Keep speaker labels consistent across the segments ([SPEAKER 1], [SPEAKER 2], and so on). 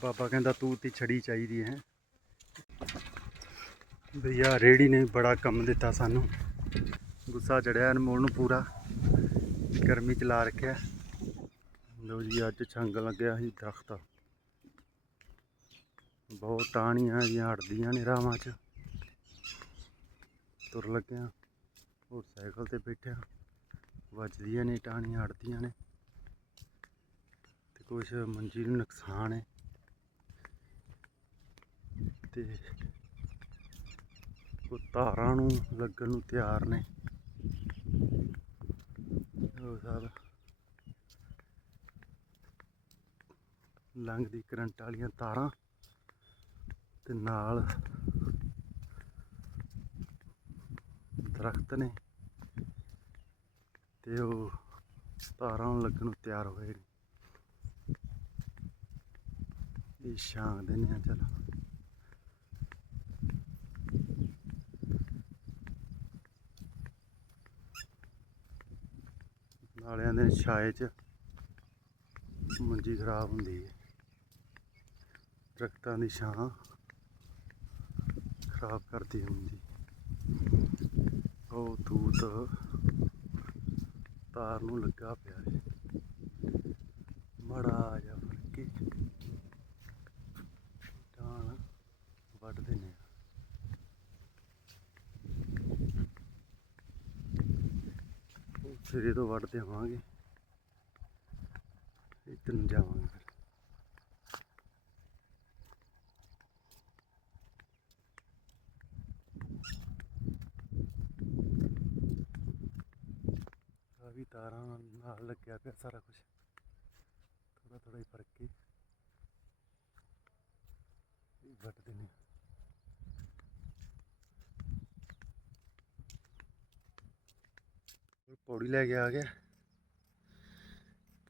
[SPEAKER 1] ਬਾਬਾ ਕਹਿੰਦਾ ਤੂੰ ਤੀ ਛੜੀ ਚਾਹੀਦੀ ਹੈ। ਭਈਆ ਰੇੜੀ ਨੇ ਬੜਾ ਕੰਮ ਦਿੱਤਾ ਸਾਨੂੰ। ਗੁੱਸਾ ਚੜਿਆ ਅਨਮੋਲ ਨੂੰ ਪੂਰਾ। ਗਰਮੀ ਚ ਲਾ ਰੱਖਿਆ। ਲੋ ਜੀ, ਅੱਜ ਛੰਗ ਲੱਗਿਆ ਸੀ ਦਰਖਤ। ਬਹੁਤ ਟਾਹਣੀਆਂ ਜੀਆਂ ਹਟਦੀਆਂ ਨੇ ਰਾਵਾਂ 'ਚ। ਤੁਰ ਲੱਗਿਆ। ਹੋਰ ਸਾਈਕਲ ਤੇ ਬੈਠਿਆ। ਵੱਜਦੀਆਂ ਨੇ ਟਾਹਣੀਆਂ, ਹਟਦੀਆਂ ਨੇ। ਤੇ ਕੁਛ ਮੰਜੀ ਨੂੰ ਨੁਕਸਾਨ ਹੈ। ਤੇ ਉਹ ਤਾਰਾਂ ਨੂੰ ਲੱਗਣ ਨੂੰ ਤਿਆਰ ਨੇ। ਉਹ ਸਾਰਾ ਲੰਘਦੀ ਕਰੰਟ ਵਾਲੀਆਂ ਤਾਰਾਂ ਤੇ ਨਾਲ ਦਰਖਤ ਨੇ ਤੇ ਉਹ ਤਾਰਾਂ ਨੂੰ ਲੱਗਣ ਨੂੰ ਤਿਆਰ ਹੋਏ ਨੇ। ਇਹ ਛਾਂ ਦਿੰਦੇ ਆ, ਚਲ। ਨਾਲਿਆਂ ਦੇ ਛਾਏ 'ਚ ਮੰਜੀ ਖਰਾਬ ਹੁੰਦੀ ਹੈ। ਦਰਖਤਾਂ ਦੀ ਛਾਂ ਖਰਾਬ ਕਰਦੀ ਹੁੰਦੀ। ਉਹ ਤੂਤ ਤਾਰ ਨੂੰ ਲੱਗਾ ਪਿਆ ਹੈ ਮੜਾ ਜਾ ਫੜ ਕੇ ਟਾਣ ਵੱਢ ਦਿੰਦੇ ਆ ਸਵੇਰੇ ਤੋਂ ਵੱਢਦੇ ਦੇਵਾਂਗੇ ਇੱਧਰ ਨੂੰ ਜਾਵਾਂਗੇ ਫਿਰ। ਆ ਵੀ ਤਾਰਾਂ ਨਾਲ ਲੱਗਿਆ ਪਿਆ ਸਾਰਾ ਕੁਝ ਥੋੜਾ ਥੋੜਾ ਹੀ ਫ਼ਰਕ ਕੇ ਇਹ ਵੱਟ ਦਿੰਦੇ ਆ ਉਹ ਪੌੜੀ ਲੈ ਕੇ ਆ ਗਿਆ।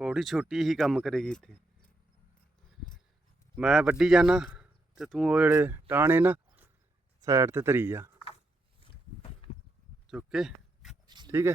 [SPEAKER 1] ਪੌੜੀ ਛੋਟੀ ਹੀ ਕੰਮ ਕਰੇਗੀ ਇੱਥੇ। ਮੈਂ ਵੱਡੀ ਜਾਣਾ ਤੇ ਤੂੰ ਉਹ ਜਿਹੜੇ ਟਾਣੇ ਨਾ ਸਾਈਡ ਤੇ ਧਰੀ ਜਾ। ਚੁੱਕ ਕੇ, ਠੀਕ ਹੈ?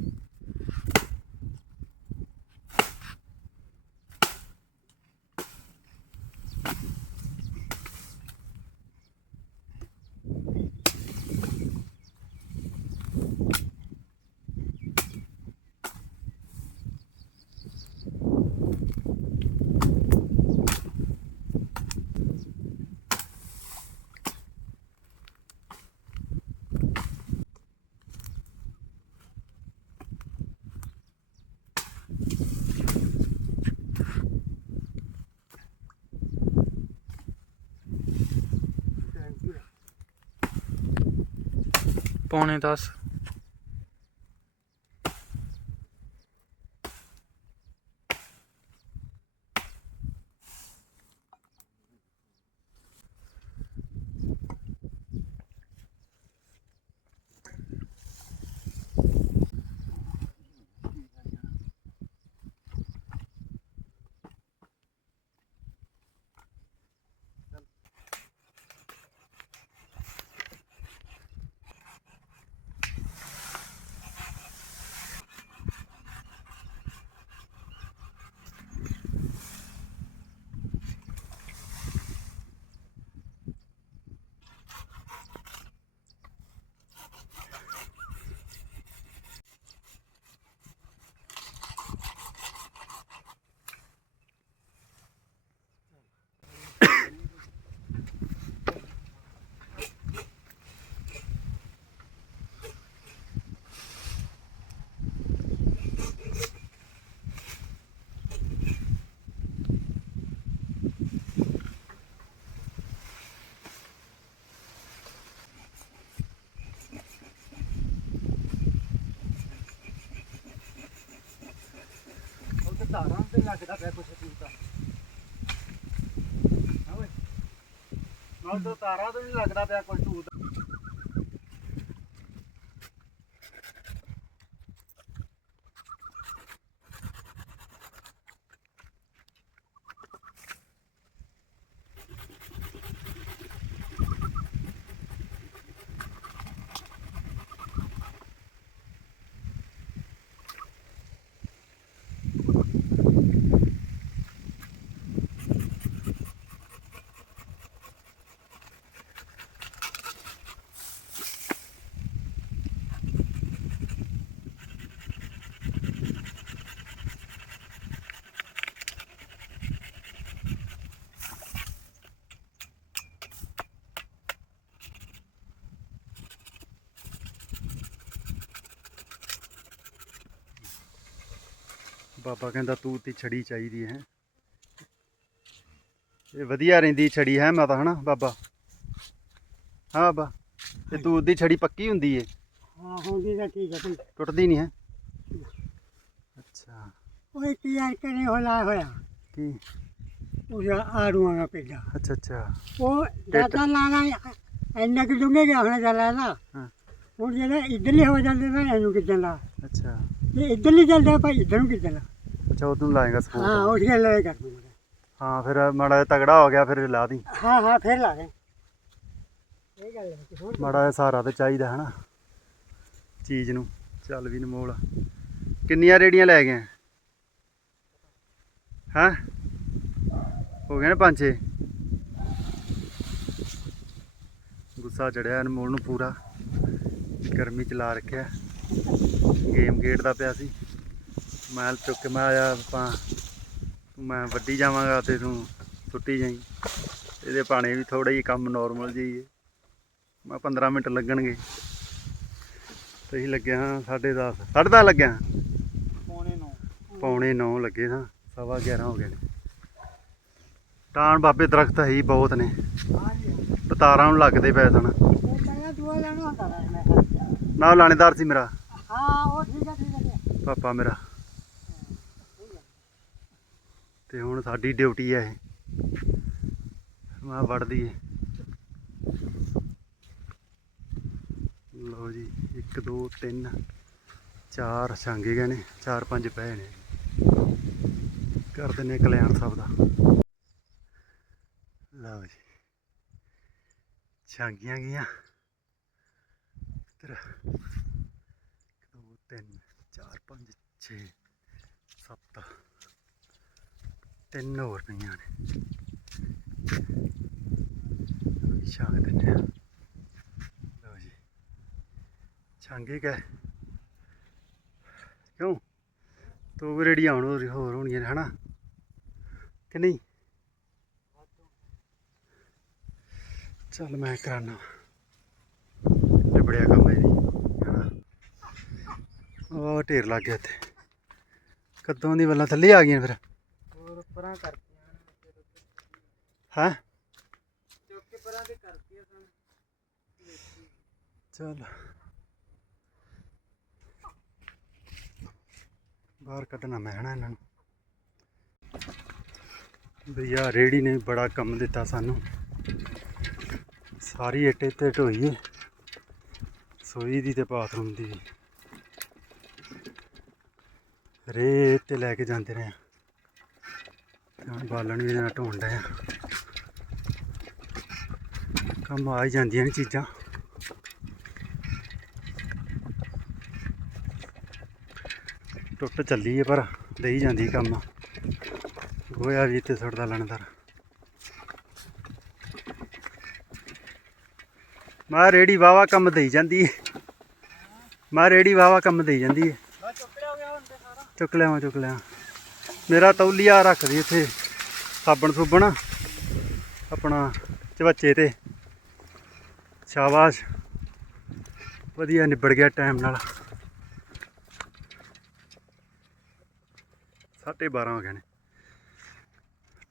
[SPEAKER 2] ਪੌਣੇ 10
[SPEAKER 1] ਆ
[SPEAKER 2] ਤਾਰਾਂ ਤੇ ਕੁਛ ਤੂੰ ਤਾਂ ਹਾਂ ਓਏ। ਮੈਂ ਤਾਂ ਤਾਰਾਂ ਤੋਂ ਵੀ ਲੱਗਦਾ ਪਿਆ ਕੁਛ ਤੂੰ ਤਾਂ
[SPEAKER 1] ਬਾਬਾ ਕਹਿੰਦਾ ਤੂੰ ਤੇ ਛੜੀ ਚਾਹੀਦੀ ਹੈ। ਇਹ ਵਧੀਆ ਰਹਿੰਦੀ ਛੜੀ ਹੈ ਮਾਤਾ ਹਨਾ ਬਾਬਾ? ਹਾਂ ਬਾਬਾ ਇਹ ਤੂਤ ਦੀ ਛੜੀ ਪੱਕੀ ਹੁੰਦੀ ਏ?
[SPEAKER 2] ਹਾਂ ਹੁੰਦੀ ਤਾਂ ਠੀਕ ਹੈ ਤੂੰ
[SPEAKER 1] ਟੁੱਟਦੀ ਨਹੀਂ ਹੈ? ਅੱਛਾ।
[SPEAKER 2] ਓਏ ਕੀ ਯਾਰ ਕਰੇ ਹੋਲਾ ਹੋਇਆ।
[SPEAKER 1] ਕੀ?
[SPEAKER 2] ਉਹ ਆੜੂਆਂ ਦਾ ਪੇਡਾ
[SPEAKER 1] ਅੱਛਾ ਅੱਛਾ।
[SPEAKER 2] ਉਹ ਦਾਦਾ ਲਾਣਾ ਇੰਨਾ ਕਿ ਡੂੰਘੇ ਗਿਆ ਹੁਣ ਚੱਲਾ ਨਾ।
[SPEAKER 1] ਹਾਂ।
[SPEAKER 2] ਹੁਣ ਜਿਹੜਾ ਇੱਧਰਲੀ ਹਵਾ ਚੱਲਦੀ ਨਾ ਇਹਨੂੰ ਕਿੱਦਾਂ ਲਾ?
[SPEAKER 1] ਅੱਛਾ।
[SPEAKER 2] ਜੇ ਇੱਧਰਲੀ ਚੱਲਦਾ ਭਾਈ ਇੱਧਰ ਨੂੰ ਕਿੱਦਾਂ ਲਾ?
[SPEAKER 1] ਅੱਛਾ ਉਦੋਂ ਲਾਏਗਾ
[SPEAKER 2] ਹਾਂ
[SPEAKER 1] ਸਪੋਰਟ
[SPEAKER 2] ਉਹ ਗੱਲ ਲੈ ਕਰ ਦੂੰਗਾ
[SPEAKER 1] ਹਾਂ ਫਿਰ ਮਾੜਾ ਜਿਹਾ ਤਗੜਾ ਹੋ ਗਿਆ ਫਿਰ ਲਾ ਦੀ।
[SPEAKER 2] ਹਾਂ ਹਾਂ ਫਿਰ ਲਾ ਦੇ। ਇਹ ਗੱਲ ਹੈ ਹੋਰ
[SPEAKER 1] ਮਾੜਾ ਜਿਹਾ ਸਹਾਰਾ ਤੇ ਚਾਹੀਦਾ ਹਨਾ? ਚੀਜ਼ ਨੂੰ। ਚੱਲ ਵੀ ਨਮੋਲ ਕਿੰਨੀਆਂ ਰੇੜੀਆਂ ਲੈ ਗਏ? ਹਾਂ? ਹੋ ਗਏ ਨੇ ਪੰਜ ਛੇ? ਗੁੱਸਾ ਚੜਿਆ ਅਨਮੋਲ ਨੂੰ ਪੂਰਾ। ਗਰਮੀ ਚ ਲਾ ਰੱਖਿਆ। ਗੇਮ ਖੇਡਦਾ ਪਿਆ ਸੀ। ਮੈਂ ਚੁੱਕ ਕੇ ਮੈਂ ਆਇਆ ਆਪਾਂ ਮੈਂ ਵੱਡੀ ਜਾਵਾਂਗਾ ਤੇ ਤੂੰ ਸੁੱਟੀ ਜਾਈ। ਇਹਦੇ ਪਾਣੇ ਵੀ ਥੋੜਾ ਹੀ ਕੰਮ ਨਾਰਮਲ ਜਿਹੀ ਹੈ ਮੈਂ 15 ਮਿੰਟ ਲੱਗਣਗੇ। ਤੇ ਲੱਗਿਆ ਹਾਂ 10:30 10:30 ਲੱਗਿਆ
[SPEAKER 2] ਪੌਣੇ ਨੂੰ।
[SPEAKER 1] ਪੌਣੇ 9 ਲੱਗੇ ਤਾਂ ਸਵਾ 11 ਹੋ ਗਏ ਨੇ। ਟਾਣ ਬਾਬੇ ਦਰਖਤ ਹੈ ਹੀ ਬਹੁਤ ਨੇ।
[SPEAKER 2] ਹਾਂ ਜੀ
[SPEAKER 1] ਪਤਾਰਾਂ ਨੂੰ ਲੱਗਦੇ ਪਏ ਸਨ।
[SPEAKER 2] ਨਾ
[SPEAKER 1] ਲਾਣੇਦਾਰ ਸੀ ਮੇਰਾ।
[SPEAKER 2] ਹਾਂ ਉਹ ਠੀਕ ਹੈ ਠੀਕ ਹੈ
[SPEAKER 1] ਪਾਪਾ ਮੇਰਾ। ਤੇ ਹੁਣ ਸਾਡੀ ਡਿਊਟੀ ਹੈ ਇਹ। ਮੈਂ ਵੜਦੀ ਏ। ਲਓ ਜੀ 1 2 3 ਚਾਰ ਛਾਂਗੇ ਗਏ ਨੇ, ਚਾਰ, ਪੰਜ ਪਏ ਨੇ। ਕਰ ਦਿੰਨੇ ਕਲਿਆਣ ਸਾਹਿਬ ਦਾ। ਲਓ ਜੀ, ਛਾਂਗੀਆਂ ਗਈਆਂ। ਤੇਰਾ 2 3 4 5 6 7 ਤਿੰਨ ਹੋਰ ਪਈਆਂ ਨੇ। ਛਾਂਗ ਦਿੰਦੇ ਆ। ਲਓ ਜੀ। ਛਾਂਗੇ ਗਏ ਕਿਉਂ? ਤੂੰ ਵੀ ਰੇੜੀ ਆਉਣ ਹੋਰ ਹੋਰ ਹੋਣੀਆਂ ਨੇ, ਹਨਾ? ਕਿ ਨਹੀਂ? ਚੱਲ ਮੈਂ ਕਰਾਨਾ। ਨਿਬੜਿਆ ਕੰਮ ਇਹ ਵੀ ਉਹ ਢੇਰ ਲੱਗ ਗਿਆ ਇੱਥੇ। ਕਦੋਂ ਦੀ ਵੱਲਾਂ ਥੱਲੇ ਆ ਗਈਆਂ ਫਿਰ?
[SPEAKER 2] ਪਰਾਂ ਕਰਤੀਆਂ
[SPEAKER 1] ਹੈਂ
[SPEAKER 2] ਚੁੱਕ ਕੇ ਪਰਾਂ ਤੇ ਕਰਤੀਆਂ ਸਨ
[SPEAKER 1] ਚੱਲ। ਬਾਹਰ ਕੱਢਣਾ ਮੈਂ ਹਨਾ ਇਹਨਾਂ ਨੂੰ। ਭਈਆ ਰੇੜੀ ਨੇ ਬੜਾ ਕੰਮ ਦਿੱਤਾ ਸਾਨੂੰ। ਸਾਰੀ ਇੱਟ ਇੱਥੇ ਢੋਈ ਸੋਈ ਦੀ ਤੇ ਬਾਥਰੂਮ ਦੀ ਰੇ ਤੇ ਲੈ ਕੇ ਜਾਂਦੇ ਤੇ ਹੁਣ ਬਾਲਣ ਵੀ ਇਹਦੇ ਨਾਲ ਢੋਣ ਡਏ ਆ। ਕੰਮ ਆ ਹੀ ਜਾਂਦੀਆਂ ਨੇ ਚੀਜ਼ਾਂ। ਟੁੱਟ ਚੱਲੀ ਹੈ ਪਰ ਦੇਈ ਜਾਂਦੀ ਕੰਮ। ਗੋਇਆ ਵੀ ਇੱਥੇ ਸੁੱਟਦਾ ਲਣਦਾਰ ਮੈਂ ਰੇੜੀ ਵਾਵਾ ਕੰਮ ਦੇਈ ਜਾਂਦੀ ਹੈ ਮੈਂ ਰੇੜੀ ਵਾਵਾ ਕੰਮ ਦੇਈ ਜਾਂਦੀ ਹੈ
[SPEAKER 2] ਚੁੱਕ ਲਿਆ
[SPEAKER 1] ਚੁੱਕ ਲਿਆ ਮੇਰਾ ਤੌਲੀਆ ਰੱਖਦੀ ਇੱਥੇ, ਸਾਬਣ ਸੁਬਣ, ਆਪਣਾ ਚਵੱਚੇ ਤੇ। ਸ਼ਾਬਾਸ਼। ਵਧੀਆ ਨਿਬੜ ਗਿਆ ਟਾਈਮ ਨਾਲ। ਸਾਢੇ 12 ਹੋ ਗਏ ਨੇ।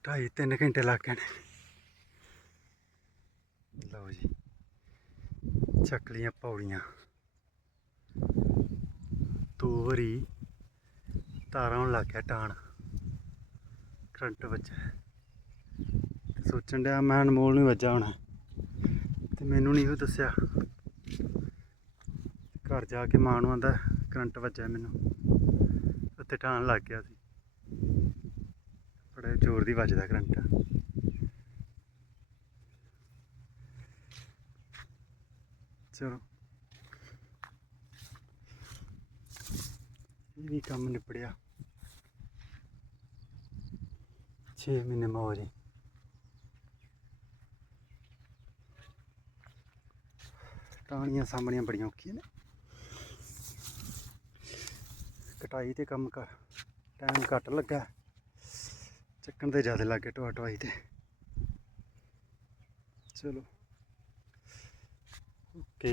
[SPEAKER 1] ਢਾਈ ਤਿੰਨ ਘੰਟੇ ਲੱਗ ਗਏ ਨੇ। ਲਓ ਜੀ, ਚੱਕ ਲੀਆਂ ਪੌੜੀਆਂ। ਦੋ ਵਾਰੀ ਤਾਰਾਂ ਲੱਗ ਗਿਆ ਟਾਣ। ਕਰੰਟ ਵੱਜਾ ਤੇ ਸੋਚਣ ਡਿਆ ਮੈਂ ਅਨਮੋਲ ਨੂੰ ਹੀ ਵੱਜਾ ਹੋਣਾ। ਤੇ ਮੈਨੂੰ ਨਹੀਂ ਉਹ ਦੱਸਿਆ। ਘਰ ਜਾ ਕੇ ਮਾਂ ਨੂੰ ਆਂਦਾ, ਕਰੰਟ ਵੱਜਿਆ ਮੈਨੂੰ। ਉੱਤੇ ਠਾਣ ਲੱਗ ਗਿਆ ਸੀ। ਬੜੇ ਜ਼ੋਰ ਦੀ ਵੱਜਦਾ ਕਰੰਟ। ਚਲੋ। ਇਹ ਵੀ ਕੰਮ ਨਿਪੜਿਆ 6 ਮਹੀਨੇ ਮੌਜ ਟਾਹਣੀਆਂ ਸਾਹਮਣੀਆਂ ਬੜੀਆਂ ਔਖੀਆਂ ਨੇ। ਕਟਾਈ ਤੇ ਕੰਮ ਕਰ ਟਾਈਮ ਘੱਟ ਲੱਗਾ। ਚੱਕਣ ਤੇ ਜ਼ਿਆਦਾ ਲੱਗੇ ਟਵਾ ਟਵਾਈ ਤੇ। ਚਲੋ। ਓਕੇ।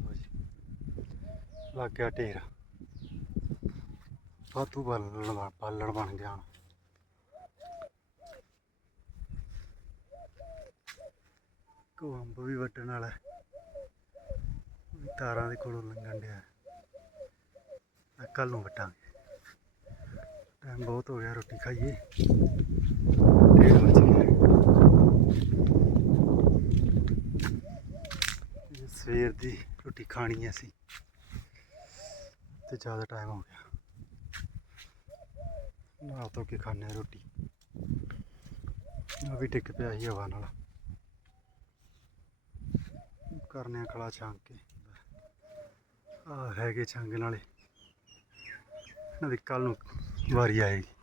[SPEAKER 1] ਲਓ ਲੱਗ ਗਿਆ ਢੇਰ। ਵਾਧੂ ਬਾਲਣ ਬਾਲਣ ਬਣ ਗਿਆ ਹੁਣ ਕੋ ਅੰਬ ਵੀ ਵੱਟਣ ਵਾਲਾ ਵੀ ਤਾਰਾਂ ਦੇ ਕੋਲੋਂ ਲੰਘਣ ਡਿਆ। ਕੱਲ ਨੂੰ ਵੱਟਾਂਗੇ। ਟਾਈਮ ਬਹੁਤ ਹੋ ਗਿਆ ਰੋਟੀ ਖਾਈਏ। ਡੇਢ ਵਜ ਸਵੇਰ ਦੀ ਰੋਟੀ ਖਾਣੀ ਅਸੀਂ। ਤੇ ਜ਼ਿਆਦਾ ਟਾਈਮ ਹੋ ਗਿਆ। ਨਾ ਧੋ ਕੇ ਖਾਣੇ ਰੋਟੀ। ਆ ਵੀ ਟਿਕ ਪਿਆ ਸੀ ਹਵਾ ਨਾਲ। ਕਰਨੇ ਆ ਖਲਾ ਛਾਂਗ ਕੇ। ਆ ਹੈਗੇ ਛਾਂਗਣ ਵਾਲੇ ਇਹਨਾਂ ਦੀ ਕੱਲ ਨੂੰ ਵਾਰੀ ਆਏਗੀ।